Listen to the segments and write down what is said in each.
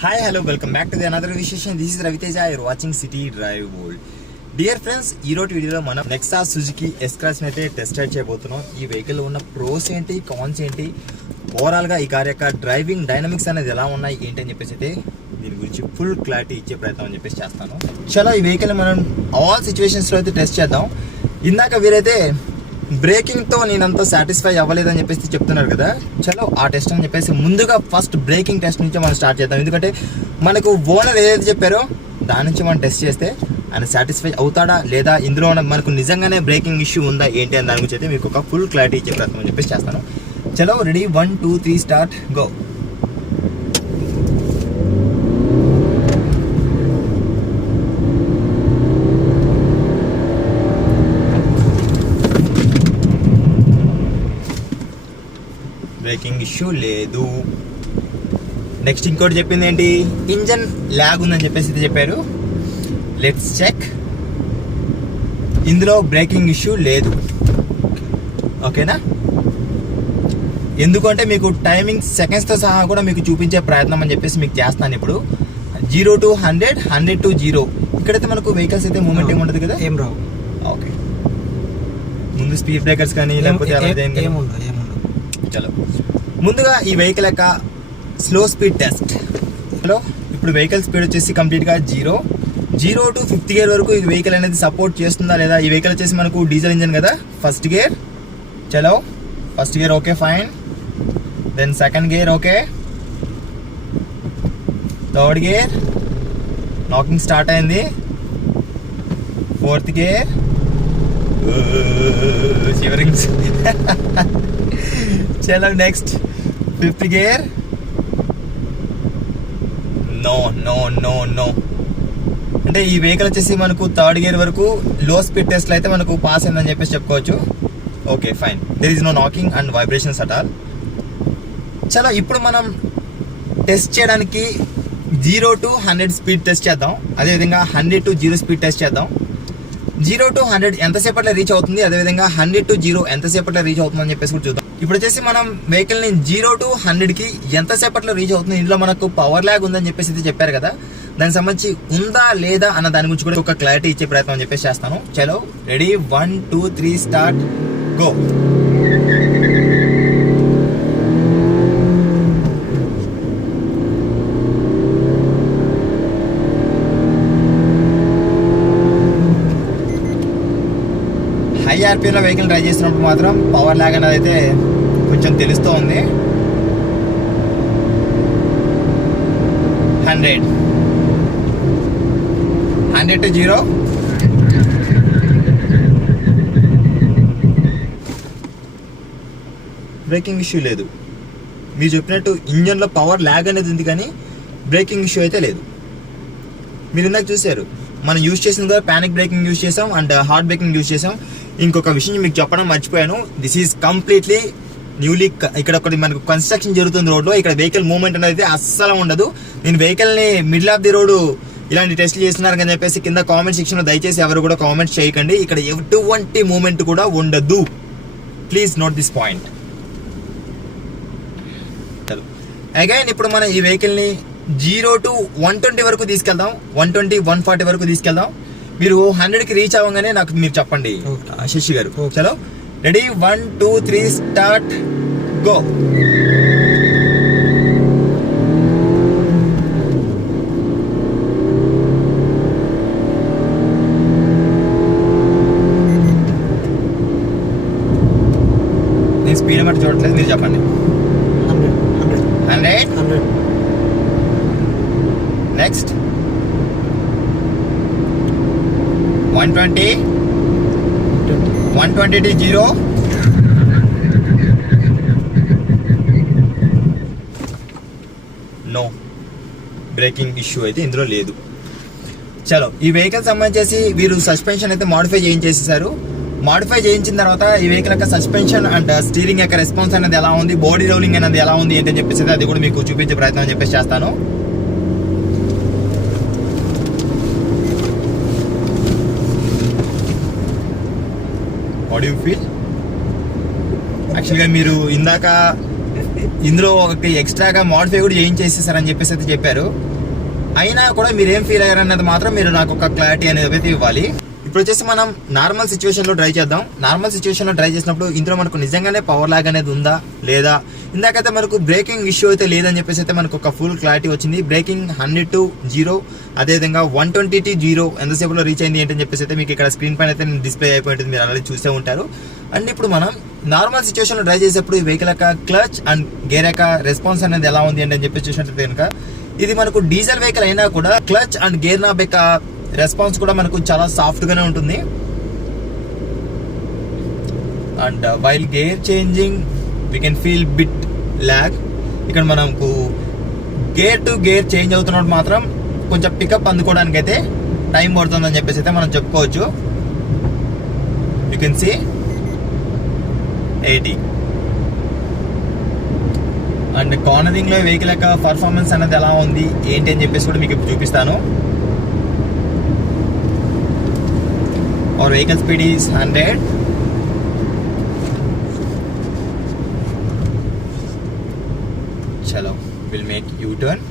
Hi hello welcome back to the another విశేషం. This is Raviteja. You're watching city drive world. Dear friends, ఈ రోజు వీడియోలో మనం Nexa Suzuki S cross అయితే test ride చేయబోతున్నాం. ఈ వెహికల్ ఉన్న ప్రోస్ ఏంటి, కాన్స్ ఏంటి, ఓవరాల్ గా ఈ కార్ యొక్క డ్రైవింగ్ డైనమిక్స్ అనేది ఎలా ఉన్నాయి ఏంటి అని చెప్పేసి అయితే దీని గురించి ఫుల్ క్లారిటీ ఇచ్చే ప్రయత్నం అని చెప్పేసి చేస్తాను. చలో ఈ వెహికల్ మనం ఆల్ సిచ్యువేషన్స్ లో అయితే టెస్ట్ చేద్దాం. ఇందాక వీరైతే బ్రేకింగ్ తో నేనంతా సాటిస్ఫై అవ్వలేదని చెప్పేసి చెప్తున్నారు కదా. చలో ఆ టెస్ట్ అని చెప్పేసి ముందుగా ఫస్ట్ బ్రేకింగ్ టెస్ట్ నుంచి మనం స్టార్ట్ చేద్దాం. ఎందుకంటే మనకు ఓనర్ ఏదైతే చెప్పారో దాని నుంచి మనం టెస్ట్ చేస్తే ఆయన సాటిస్ఫై అవుతాడా లేదా, ఇందులో మనకు నిజంగానే బ్రేకింగ్ ఇష్యూ ఉందా ఏంటి అని దాని గురించి అయితే మీకు ఒక ఫుల్ క్లారిటీ ఇచ్చే ప్రయత్నం అని చెప్పేసి చేస్తాను. చలో ready, 1 2 3 start, go. Braking issue లేదు. నెక్స్ట్ ఇంకోటి చెప్పింది ఏంటి, ఇంజన్ ల్యాగ్ ఉందని చెప్పేసి ఇది చెప్పారు. Let's check. ఇందులో బ్రేకింగ్ ఇష్యూ లేదు. ఓకేనా? ఎందుకంటే మీకు టైమింగ్ సెకండ్స్తో సహా కూడా మీకు చూపించే ప్రయత్నం అని చెప్పేసి మీకు చేస్తాను. ఇప్పుడు 0 to 100, 100 to 0. ఇక్కడైతే మనకు వెహికల్స్ అయితే మూమెంట్ ఏమి ఉండదు కదా, ఏం రావు. ఓకే, ముందు స్పీడ్ బ్రేకర్స్ కానీ లేకపోతే చలో ముందుగా ఈ వెహికల్ యొక్క స్లో స్పీడ్ టెస్ట్. హలో, ఇప్పుడు వెహికల్ స్పీడ్ వచ్చేసి కంప్లీట్గా 0 to 50 గేర్ వరకు ఈ వెహికల్ అనేది సపోర్ట్ చేస్తుందా లేదా. ఈ వెహికల్ వచ్చేసి మనకు డీజిల్ ఇంజన్ కదా. ఫస్ట్ గేర్, చలో first gear okay fine. Then second gear okay, third gear knocking start అయింది, ఫోర్త్ గేర్ షివరింగ్స్. చలో next fifth gear, no no no no. అంటే ఈ వెహికల్ వచ్చేసి మనకు థర్డ్ గేర్ వరకు లో స్పీడ్ టెస్ట్లో అయితే మనకు పాస్ అయిందని చెప్పేసి చెప్పుకోవచ్చు. Okay fine, there is no knocking and vibrations at all. చలో ఇప్పుడు మనం టెస్ట్ చేయడానికి 0 to 100 స్పీడ్ టెస్ట్ చేద్దాం. అదేవిధంగా 100 to 0 స్పీడ్ టెస్ట్ చేద్దాం. 0 to 100 ఎంతసేపట్లో రీచ్ అవుతుంది, అదేవిధంగా 100 to 0 ఎంతసేపట్లో రీచ్ అవుతుంది అని చెప్పేసి కూడా చూద్దాం. ఇప్పుడు వచ్చేసి మనం వెహికల్ ని 0 to 100కి ఎంతసేపట్లో రీచ్ అవుతుంది, ఇందులో మనకు పవర్ ల్యాగ్ ఉందని చెప్పేసి ఇది చెప్పారు కదా, దానికి సంబంధించి ఉందా లేదా అన్న దాని గురించి కూడా ఒక క్లారిటీ ఇచ్చే ప్రయత్నం అని చెప్పేసి చేస్తాను. చలో రెడీ, 1 2 3 స్టార్ట్, గో. హై ఆర్పిఎంలో వెహికల్ డ్రైవ్ చేస్తున్నప్పుడు మాత్రం పవర్ ల్యాగ్ అనేది అయితే కొంచెం తెలుస్తూ ఉంది. 100 to 0, బ్రేకింగ్ ఇష్యూ లేదు. మీరు చెప్పినట్టు ఇంజన్లో పవర్ ల్యాగ్ అనేది ఉంది కానీ బ్రేకింగ్ ఇష్యూ అయితే లేదు. మీరు ఇందాక చూసారు మనం యూజ్ చేసింది కూడా ప్యానిక్ బ్రేకింగ్ యూజ్ చేసాం అండ్ హార్డ్ బ్రేకింగ్ యూజ్ చేసాం. ఇంకొక విషయం మీకు చెప్పడం మర్చిపోయాను, దిస్ ఈజ్ కంప్లీట్లీ న్యూలీ. ఇక్కడ ఒకటి మనకు కన్స్ట్రక్షన్ జరుగుతుంది రోడ్లో, ఇక్కడ వెహికల్ మూవ్మెంట్ అనేది అస్సలు ఉండదు. నేను వెహికల్ని మిడిల్ ఆఫ్ ది రోడ్ ఇలాంటి టెస్ట్లు చేస్తున్నారు అని చెప్పేసి కింద కామెంట్ సెక్షన్లో దయచేసి ఎవరు కూడా కామెంట్స్ చేయకండి. ఇక్కడ ఎటువంటి మూమెంట్ కూడా ఉండదు. Please note this point. Again ఇప్పుడు మనం ఈ వెహికల్ని 0 to 120 వరకు తీసుకెళ్దాం, 120 140 వరకు తీసుకెళ్దాం. మీరు 100కి రీచ్ అవ్వగానే నాకు మీరు చెప్పండి శశి గారు. చలో రెడీ, 1 2 3 స్టార్ట్, గో. నేను స్పీడ్ బట్టి చూడట్లేదు, మీరు చెప్పండి. 100 next 120 120 to 0, no braking issue అయితే ఇందులో లేదు. చలో ఈ వెహికల్ సంబంధించి వీరు సస్పెన్షన్ అయితే మాడిఫై చేయించేసేసారు. మాడిఫై చేయించిన తర్వాత ఈ వెహికల్ యొక్క సస్పెన్షన్ అండ్ స్టీరింగ్ యొక్క రెస్పాన్స్ అనేది ఎలా ఉంది, బాడీ రోలింగ్ అనేది ఎలా ఉంది ఏంటని చెప్పేసి అది కూడా మీకు చూపించే ప్రయత్నం అని చెప్పేసి చేస్తాను. What do you feel? యాక్చువల్గా మీరు ఇందాక ఇందులో ఒకటి ఎక్స్ట్రాగా మోడిఫై కూడా చేయించేసేసారని చెప్పేసి అయితే చెప్పారు. అయినా కూడా మీరు ఏం ఫీల్ అయ్యారు అన్నది మాత్రం మీరు నాకు ఒక క్లారిటీ అనేది అయితే ఇవ్వాలి. ఇప్పుడు వచ్చేసి మనం నార్మల్ సిచ్యువేషన్లో డ్రైవ్ చేద్దాం. నార్మల్ సిచ్యువేషన్లో డ్రైవ్ చేసినప్పుడు ఇందులో మనకు నిజంగానే పవర్ లాగ్ అనేది ఉందా లేదా, ఇందాకైతే మనకు బ్రేకింగ్ ఇష్యూ అయితే లేదని చెప్పేసి అయితే మనకు ఒక ఫుల్ క్లారిటీ వచ్చింది. బ్రేకింగ్ 100 to 0, అదేవిధంగా 120 to 0 ఎంతసేపులో రీచ్ అయింది ఏంటని చెప్పేసి అయితే మీకు ఇక్కడ స్క్రీన్ పైన అయితే డిస్ప్లే అయిపోయింటుంది, మీరు ఆల్రెడీ చూసే ఉంటారు. అండ్ ఇప్పుడు మనం నార్మల్ సిచ్యువేషన్లో డ్రైవ్ చేసేప్పుడు ఈ వెహికల్ యొక్క క్లచ్ అండ్ గేర్ యొక్క రెస్పాన్స్ అనేది ఎలా ఉంది అని చెప్పేసి చూసినట్లయితే కనుక ఇది మనకు డీజిల్ వెహికల్ అయినా కూడా క్లచ్ అండ్ గేర్ నాబ్ యొక్క రెస్పాన్స్ కూడా మనకు చాలా సాఫ్ట్ గానే ఉంటుంది. And while gear changing we can feel bit lag. ఇక్కడ మనకు గేర్ టు గేర్ చేంజ్ అవుతున్నప్పుడు మాత్రం కొంచెం పికప్ అందుకోవడానికి అయితే టైం పడుతుందని చెప్పేసి అయితే మనం చెప్పుకోవచ్చు. You can see 80. And cornering లో వెహికల్ యొక్క పర్ఫార్మెన్స్ అనేది ఎలా ఉంది ఏంటి అని చెప్పేసి కూడా మీకు ఇప్పుడు చూపిస్తాను. Our vehicle speed is 100. చలో విల్ మేక్ యూ టర్న్.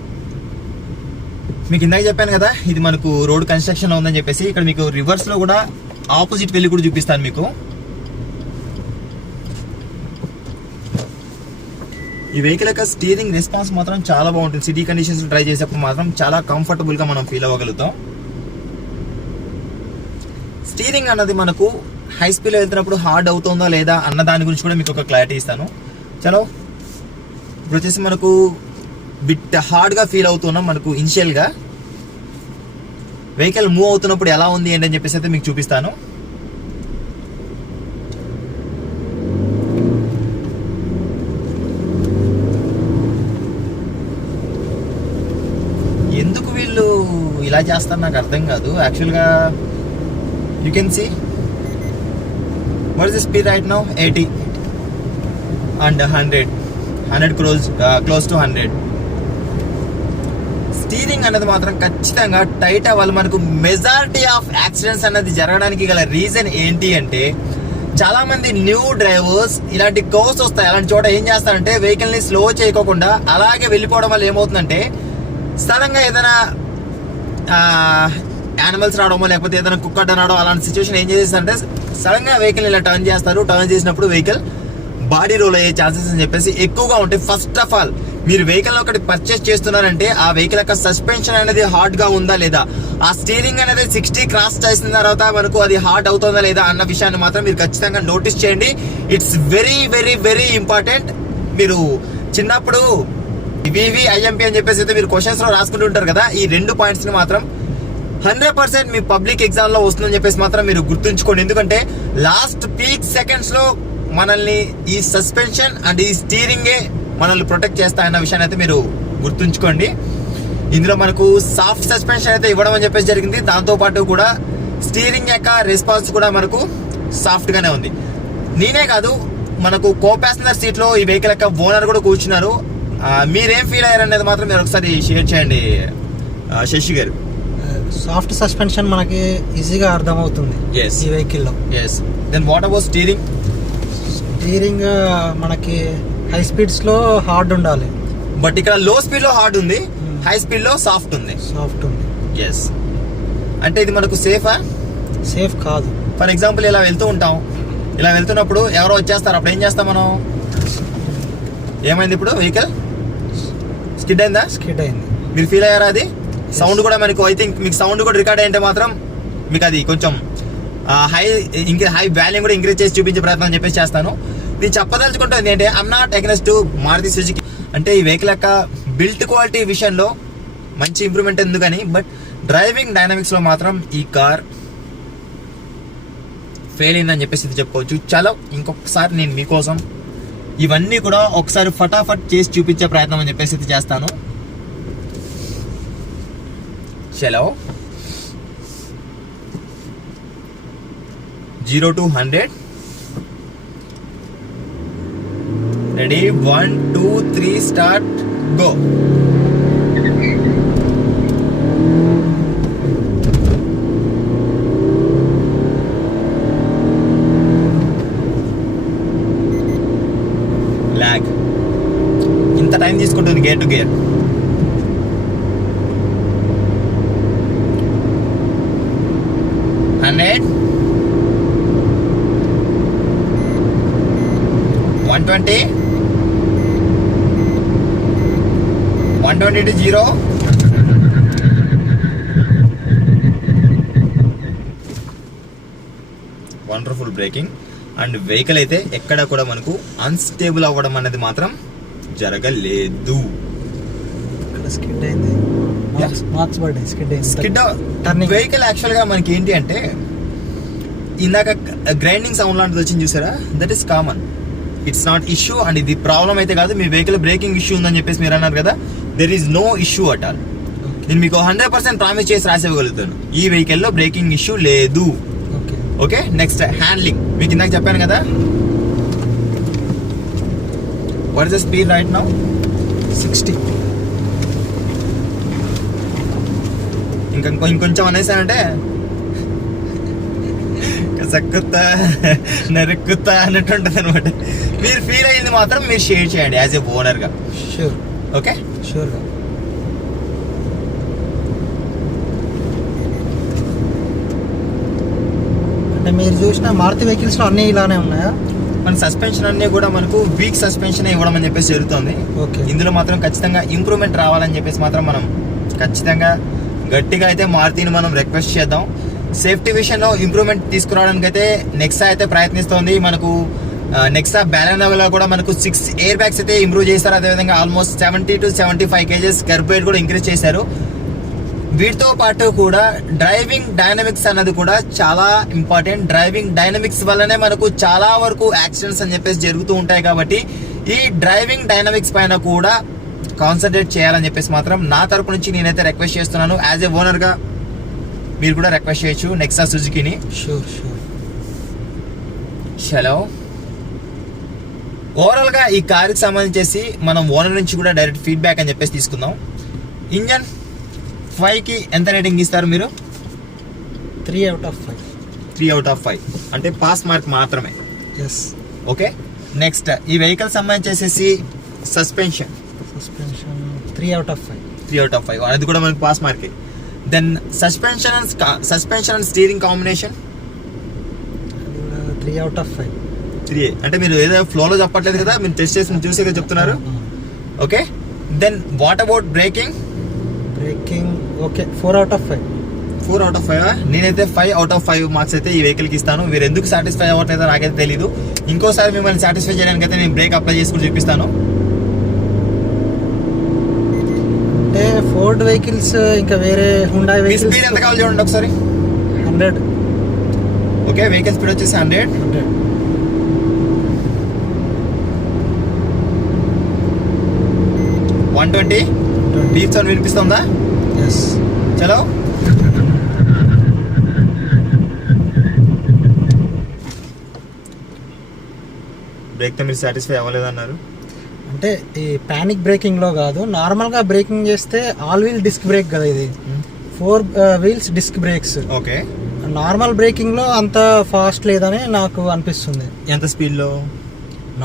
మీకు ఇందాక చెప్పాను కదా ఇది మనకు రోడ్ కన్స్ట్రక్షన్ లో ఉందని చెప్పేసి, ఇక్కడ మీకు రివర్స్ లో కూడా ఆపోజిట్ వెళ్ళి కూడా చూపిస్తాను మీకు. ఈ వెహికల్ యొక్క స్టీరింగ్ రెస్పాన్స్ మాత్రం చాలా బాగుంటుంది. సిటీ కండిషన్స్ డ్రైవ్ చేసేప్పుడు మాత్రం చాలా కంఫర్టబుల్ గా మనం ఫీల్ అవ్వగలుగుతాం. స్టీరింగ్ అన్నది మనకు హై స్పీడ్లో వెళ్తున్నప్పుడు హార్డ్ అవుతుందో లేదా అన్న దాని గురించి కూడా మీకు ఒక క్లారిటీ ఇస్తాను. చలో ఇప్పుడు వచ్చేసి మనకు బిట్ హార్డ్గా ఫీల్ అవుతున్నాం. మనకు ఇనిషియల్గా వెహికల్ మూవ్ అవుతున్నప్పుడు ఎలా ఉంది ఏంటని చెప్పేసి అయితే మీకు చూపిస్తాను. ఎందుకు వీళ్ళు ఇలా చేస్తారు నాకు అర్థం కాదు యాక్చువల్గా. You can see what is the speed right now? 80 and 100 close to 100. Steering అనేది మాత్రం ఖచ్చితంగా టైట్ అవ్వాలి. మనకు మెజారిటీ ఆఫ్ యాక్సిడెంట్స్ అనేది జరగడానికి గల రీజన్ ఏంటి అంటే చాలా మంది న్యూ డ్రైవర్స్ ఇలాంటి కర్వ్స్ వస్తాయి, అలాంటి చోట ఏం చేస్తారంటే వెహికల్ ని స్లో చేయకోకుండా అలాగే వెళ్ళిపోవడం వల్ల ఏమవుతుందంటే సడన్ గా ఏదైనా యానిమల్స్ రావడమో లేకపోతే ఏదైనా కుక్క రావడం అలాంటి సిచ్యువేషన్ ఏం చేస్తారంటే సడన్ గా వెహికల్ ఇలా టర్న్ చేస్తారు. టర్న్ చేసినప్పుడు వెహికల్ బాడీ రోల్ అయ్యే ఛాన్సెస్ అని చెప్పేసి ఎక్కువగా ఉంటాయి. ఫస్ట్ ఆఫ్ ఆల్ మీరు వెహికల్ ఒకటి పర్చేస్ చేస్తున్నారంటే ఆ వెహికల్ యొక్క సస్పెన్షన్ అనేది హార్డ్ గా ఉందా లేదా, ఆ స్టీరింగ్ అనేది 60 క్రాస్ చేసిన తర్వాత మనకు అది హార్డ్ అవుతుందా లేదా అన్న విషయాన్ని మాత్రం మీరు ఖచ్చితంగా నోటీస్ చేయండి. It's very very very important. మీరు చిన్నప్పుడు వివి ఐఎంపీ అని చెప్పేసి అయితే మీరు క్వశ్చన్స్ లో రాసుకుంటుంటారు కదా, ఈ 2 పాయింట్స్ ని మాత్రం 100% మీ పబ్లిక్ ఎగ్జామ్ లో వస్తుందని చెప్పేసి మాత్రం మీరు గుర్తుంచుకోండి. ఎందుకంటే లాస్ట్ పీక్ సెకండ్స్ లో మనల్ని ఈ సస్పెన్షన్ అండ్ ఈ స్టీరింగే మనల్ని ప్రొటెక్ట్ చేస్తాయన్న విషయాన్ని అయితే మీరు గుర్తుంచుకోండి. ఇందులో మనకు సాఫ్ట్ సస్పెన్షన్ అయితే ఇవ్వడం అని చెప్పేసి జరిగింది. దాంతో పాటు కూడా స్టీరింగ్ యొక్క రెస్పాన్స్ కూడా మనకు సాఫ్ట్ గానే ఉంది. నేనే కాదు మనకు కో ప్యాసింజర్ సీట్ లో ఈ వెహికల్ యొక్క ఓనర్ కూడా కూర్చున్నారు. మీరేం ఫీల్ అయ్యారు అనేది మాత్రం మీరు ఒకసారి షేర్ చేయండి శశి గారు. సాఫ్ట్ సస్పెన్షన్ మనకి ఈజీగా అర్థమవుతుంది ఈ వెహికల్లో. Then what about steering? Steering మనకి హై స్పీడ్స్ లో హార్డ్ ఉండాలి, బట్ ఇక్కడ లో స్పీడ్ లో హార్డ్ ఉంది, హై స్పీడ్ లో సాఫ్ట్ ఉంది. ఎస్ అంటే ఇది మనకు సేఫా? సేఫ్ కాదు. ఫర్ ఎగ్జాంపుల్ ఇలా వెళ్తూ ఉంటాం, ఇలా వెళ్తున్నప్పుడు ఎవరో వచ్చేస్తారు, అప్పుడు ఏం చేస్తాం మనం? ఏమైంది ఇప్పుడు? వెహికల్ స్కిడ్ అయిందా? స్కిడ్ అయింది. మీరు ఫీల్ అయ్యారా? అది సౌండ్ కూడా మనకు ఐ థింక్ మీకు సౌండ్ కూడా రికార్డ్ అయ్యింటే మాత్రం మీకు అది కొంచెం హై వాల్యూమ్ కూడా ఇంక్రీజ్ చేసి చూపించే ప్రయత్నం చెప్పేసి చేస్తాను. నేను చెప్పదలుచుకుంటుంది ఏంటంటే I'm not against to Maruti Suzuki. అంటే ఈ వెహికల్ యొక్క బిల్ట్ క్వాలిటీ విషయంలో మంచి ఇంప్రూవ్మెంట్ ఎందుకని, బట్ డ్రైవింగ్ డైనమిక్స్ లో మాత్రం ఈ కార్ ఫెయిల్ అయిందని చెప్పేసి చెప్పుకోవచ్చు. చలో ఇంకొకసారి నేను మీకోసం ఇవన్నీ కూడా ఒకసారి ఫటాఫట్ చేసి చూపించే ప్రయత్నం అని చెప్పేసి చేస్తాను. చలో 0 to 100. Ready? 1 2 3 start, go. Lag gear to gear. Hundred 120 120 to 0. Wonderful breaking. And vehicle అయితే ఎక్కడ కూడా మనకు అన్స్టేబుల్ అవ్వడం అనేది మాత్రం జరగలేదు. స్కిడ్ అయింది, మార్క్స్ పడ్డాయి, స్కిడ్ అయింది. స్కిడ్ వెహికల్ యాక్చువల్ గా మనకి ఏంటి అంటే ఇందాక గ్రైండింగ్ సౌండ్ లాంటిది వచ్చింది చూసారా, that is common, it's not issue. And ఇది ప్రాబ్లం అయితే కాదు. మీ వెహికల్ బ్రేకింగ్ ఇష్యూ ఉందని చెప్పేసి మీరు అన్నారు కదా, there is no issue at all. నేను మీకు 100% ప్రామిస్ చేసి రాసివ్వగలుగుతాను, ఈ వెహికల్ లో బ్రేకింగ్ ఇష్యూ లేదు. Okay, next handling. మీకు ఇందాక చెప్పాను కదా, what is the speed right now? 60. ఇంకొంచెం అనేసానంటే సక్కుతా నరుక్కుతా అన్నట్టు ఉంటుంది అనమాట. మీరు ఫీల్ అయ్యింది మాత్రం మీరు షేర్ చేయండి యాజ్ ఎ ఓనర్ గా. షూర్. ఓకే, షూర్ గా. అంటే మీరు చూసిన మారుతి వెహికల్స్ లో అన్ని ఇలానే ఉన్నాయా? మన సస్పెన్షన్ అన్ని కూడా మనకు వీక్ సస్పెన్షన్ ఇవ్వడం అని చెప్పేసి జరుగుతుంది. ఓకే. ఇందులో మాత్రం ఖచ్చితంగా ఇంప్రూవ్మెంట్ రావాలని చెప్పేసి మాత్రం మనం ఖచ్చితంగా గట్టిగా అయితే మారుతిని మనం రిక్వెస్ట్ చేద్దాం. సేఫ్టీ విషయంలో ఇంప్రూవ్మెంట్ తీసుకురావడానికి అయితే నెక్సా అయితే ప్రయత్నిస్తోంది. మనకు నెక్సా బ్యాలెనోలో కూడా మనకు 6 ఎయిర్ బ్యాగ్స్ అయితే ఇంప్రూవ్ చేశారు. అదేవిధంగా almost 70 to 75 kgs curb weight కూడా ఇంక్రీజ్ చేశారు. వీటితో పాటు కూడా డ్రైవింగ్ డైనమిక్స్ అన్నది కూడా చాలా ఇంపార్టెంట్. డ్రైవింగ్ డైనమిక్స్ వల్లనే మనకు చాలా వరకు యాక్సిడెంట్స్ అని చెప్పేసి జరుగుతూ ఉంటాయి. కాబట్టి ఈ డ్రైవింగ్ డైనమిక్స్ పైన కూడా కాన్సన్ట్రేట్ చేయాలని చెప్పేసి మాత్రం నా తరపు నుంచి నేనైతే రిక్వెస్ట్ చేస్తున్నాను. యాజ్ ఎ ఓనర్ గా మీరు కూడా రిక్వెస్ట్ చేయొచ్చు నెక్సా సుజుకిని. Sure sure. చలో, ఓవరాల్ గా ఈ కారుకి సంబంధించేసి మనం ఓనర్ నుంచి కూడా డైరెక్ట్ ఫీడ్బ్యాక్ అని చెప్పేసి తీసుకుందాం. ఇంజన్ 5 కి ఎంత రేటింగ్ ఇస్తారు మీరు? 3 out of 5. 3 out of 5 అంటే పాస్ మార్క్ మాత్రమే. ఎస్. ఓకే, నెక్స్ట్ ఈ vehicle సంబంధించేసి suspension 3 out of 5. 3 out of 5 అది కూడా మనకి పాస్ మార్కే. Then suspension and steering combination 3 out of 5. 3 అంటే మీరు ఏదో ఫ్లోలో చెప్పట్లేదు కదా, మీరు టెస్ట్ చేసి చూసే కదా చెప్తున్నారు. Okay, then what about braking? Braking okay, 4 out of 5. 4 out of 5. నేనైతే 5 out of 5 మార్క్స్ అయితే ఈ వెహికల్ కి ఇస్తాను. మీరు ఎందుకు సాటిస్ఫై అవ్వట్లేదో నాకైతే తెలీదు. ఇంకోసారి మిమ్మల్ని సాటిస్ఫై చేయడానికి అయితే నేను బ్రేక్ అప్లై చేసుకుని చూపిస్తాను. అంటే ఫోర్డ్ వెహికల్స్ ఇంకా వేరే హుండాయ్ వెహికల్స్ స్పీడ్ ఎంత కావాలి చూడండి ఒకసారి. 100. ఓకే, వెహికల్ స్పీడ్ వచ్చేసి 100. 120. డీప్ సౌండ్ వినిపిస్తుందా? ఎస్. చలో, బ్రేక్ తో మీరు సాటిస్ఫై అవ్వలేదన్నారు. అంటే ఈ పానిక్ బ్రేకింగ్ లో కాదు, నార్మల్ గా బ్రేకింగ్ చేస్తే ఆల్ వీల్ డిస్క్ బ్రేక్ కదా ఇది, 4 wheels disc brakes. Okay, normal braking లో అంత ఫాస్ట్ లేదని నాకు అనిపిస్తుంది. ఎంత స్పీడ్ లో?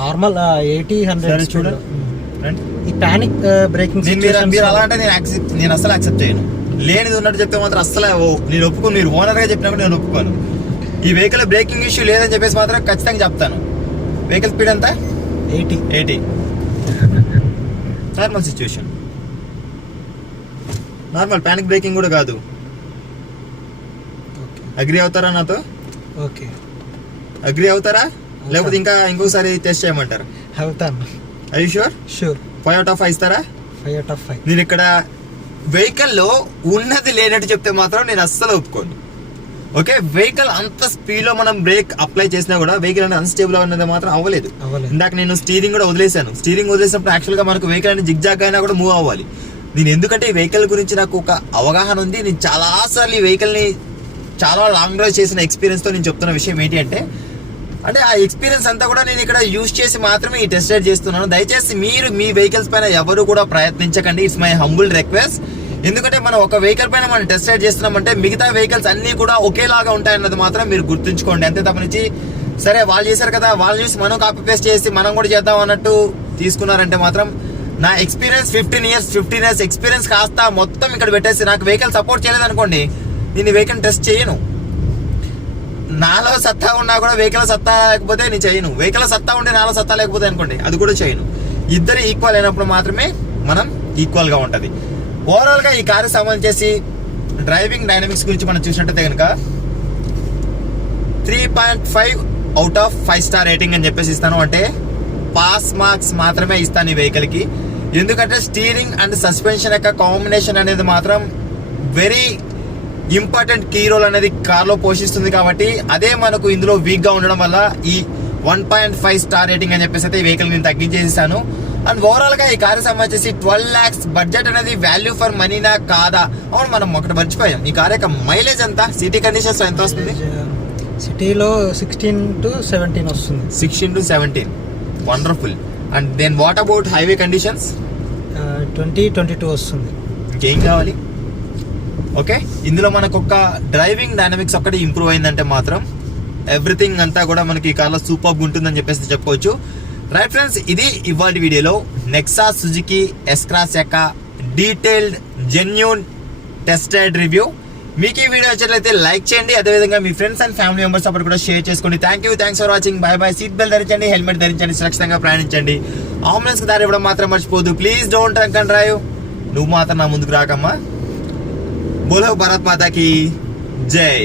నార్మల్ 80-100 చూడండి. ఈ పానిక్ బ్రేకింగ్ మీరు అలా అంటే నేను అస్సలు యాక్సెప్ట్ చేయను. లేనిది ఉన్నట్టు చెప్తే మాత్రం అస్సలు నేను ఒప్పుకోను. మీరు ఓనర్ గా చెప్పినప్పుడు నేను ఒప్పుకోను. ఈ వెహికల్ బ్రేకింగ్ ఇష్యూ లేదని చెప్పేసి మాత్రం ఖచ్చితంగా చెప్తాను. వెహికల్ స్పీడ్ ఎంత? 80. Normal situation, normal panic breaking కూడా కాదు. అగ్రి అవుతారా నాతో? ఓకే, అగ్రి అవుతారా లేకపోతే ఇంకోసారి టెస్ట్ చేయమంటారు? అవుతాను. I sure? Sure. 5 out of 5 ఇస్తారా? 5 out of 5. నేను ఇక్కడ వెహికల్ లో ఉన్నది లేనట్టు చెప్తే మాత్రం నేను అస్సలు ఒప్పుకోను. ఓకే, వెహికల్ అంత స్పీడ్ లో మనం బ్రేక్ అప్లై చేసినా కూడా వెహికల్ అనేది అన్స్టేబుల్ అనేది మాత్రం అవ్వలేదు. ఇందాక నేను స్టీరింగ్ కూడా వదిలేసాను. స్టీరింగ్ వదిలేసినప్పుడు యాక్చువల్ గా మనకు వెహికల్ అనేది జిగ్జాగ్ అయినా కూడా మూవ్ అవ్వాలి. నేను ఎందుకంటే ఈ వెహికల్ గురించి నాకు ఒక అవగాహన ఉంది. నేను చాలా సార్లు ఈ వెహికల్ ని చాలా లాంగ్ డ్రైవ్ చేసిన ఎక్స్పీరియన్స్ తో నేను చెప్తున్న విషయం ఏంటి అంటే ఆ ఎక్స్పీరియన్స్ అంతా కూడా నేను ఇక్కడ యూజ్ చేసి మాత్రమే ఈ టెస్ట్ రైడ్ చేస్తున్నాను. దయచేసి మీరు మీ వెహికల్స్ పైన ఎవరు కూడా ప్రయత్నించకండి. It's my humble request. ఎందుకంటే మనం ఒక వెహికల్ పైన మనం టెస్ట్ రైడ్ చేస్తున్నామంటే మిగతా వెహికల్స్ అన్ని కూడా ఒకేలాగా ఉంటాయన్నది మాత్రం మీరు గుర్తుంచుకోండి. అంతే తప్పనించి సరే వాళ్ళు చేశారు కదా, వాళ్ళు చూసి మనం కాపీ పేస్ట్ చేసి మనం కూడా చేద్దాం అన్నట్టు తీసుకున్నారంటే మాత్రం నా ఎక్స్పీరియన్స్ 15 ఇయర్స్ ఎక్స్పీరియన్స్ కాస్త మొత్తం ఇక్కడ పెట్టేసి నాకు వెహికల్ సపోర్ట్ చేయలేదు అనుకోండి, నేను వెహికల్ టెస్ట్ చేయను. నాలో సత్తా ఉన్నా కూడా వెహికల్ సత్తా లేకపోతే నేను చేయను. వెహికల్ సత్తా ఉంటే నాలో సత్తా లేకపోతే అనుకోండి, అది కూడా చేయను. ఇద్దరు ఈక్వల్ అయినప్పుడు మాత్రమే మనం ఈక్వల్ గా ఉంటది. ఓవరాల్ గా ఈ కారు సంబంధించి డ్రైవింగ్ డైనమిక్స్ గురించి మనం చూసినట్టయితే కనుక 3.5 అవుట్ ఆఫ్ 5 స్టార్ రేటింగ్ అని చెప్పేసి ఇస్తాను. అంటే పాస్ మార్క్స్ మాత్రమే ఇస్తాను ఈ వెహికల్ కి. ఎందుకంటే స్టీరింగ్ అండ్ సస్పెన్షన్ యొక్క కాంబినేషన్ అనేది మాత్రం వెరీ ఇంపార్టెంట్ కీ రోల్ అనేది కార్ లో పోషిస్తుంది. కాబట్టి అదే మనకు ఇందులో వీక్ గా ఉండడం వల్ల ఈ 1.5 స్టార్ రేటింగ్ అని చెప్పేసి అయితే ఈ వెహికల్ నేను తగ్గించేసాను. అండ్ ఓవరాల్ గా ఈ కార్ సంబంధించి 12 lakhs బడ్జెట్ అనేది వాల్యూ ఫర్ మనీనా కాదా? అవును, మనం ఒకటి మర్చిపోయాం. ఈ కార్ యొక్క మైలేజ్ ఎంత, సిటీ కండిషన్స్ లో ఎంత వస్తుంది? సిటీలో 16 to 17 వస్తుంది. 16 to 17, wonderful. And then what about highway conditions? 20-22 వస్తుంది. ఇంకేం కావాలి? ఓకే, ఇందులో మనకు ఒక డ్రైవింగ్ డైనమిక్స్ ఒక్కటి ఇంప్రూవ్ అయిందంటే మాత్రం ఎవ్రీథింగ్ అంతా కూడా మనకి ఈ కార్లో సూపర్ ఉంటుందని చెప్పేసి చెప్పుకోవచ్చు. రైట్ ఫ్రెండ్స్, ఇది ఇవాళ వీడియోలో నెక్సా సుజుకి ఎస్-క్రాస్ యొక్క detailed genuine test ride review. మీకు ఈ వీడియో వచ్చినట్లయితే లైక్ చేయండి, అదేవిధంగా మీ ఫ్రెండ్స్ అండ్ ఫ్యామిలీ మెంబర్స్ అప్పుడు కూడా షేర్ చేసుకోండి. Thanks for watching. Bye. Seat belt ధరించండి, హెల్మెట్ ధరించండి, సురక్షితంగా ప్రయాణించండి. అంబులెన్స్ కి దారి ఇవ్వడం మాత్రం మర్చిపోదు. Please don't drunk and drive. నువ్వు మాత్రం నా ముందుకు రాకమ్మా. బోలో భారత్ మాతాకి జై.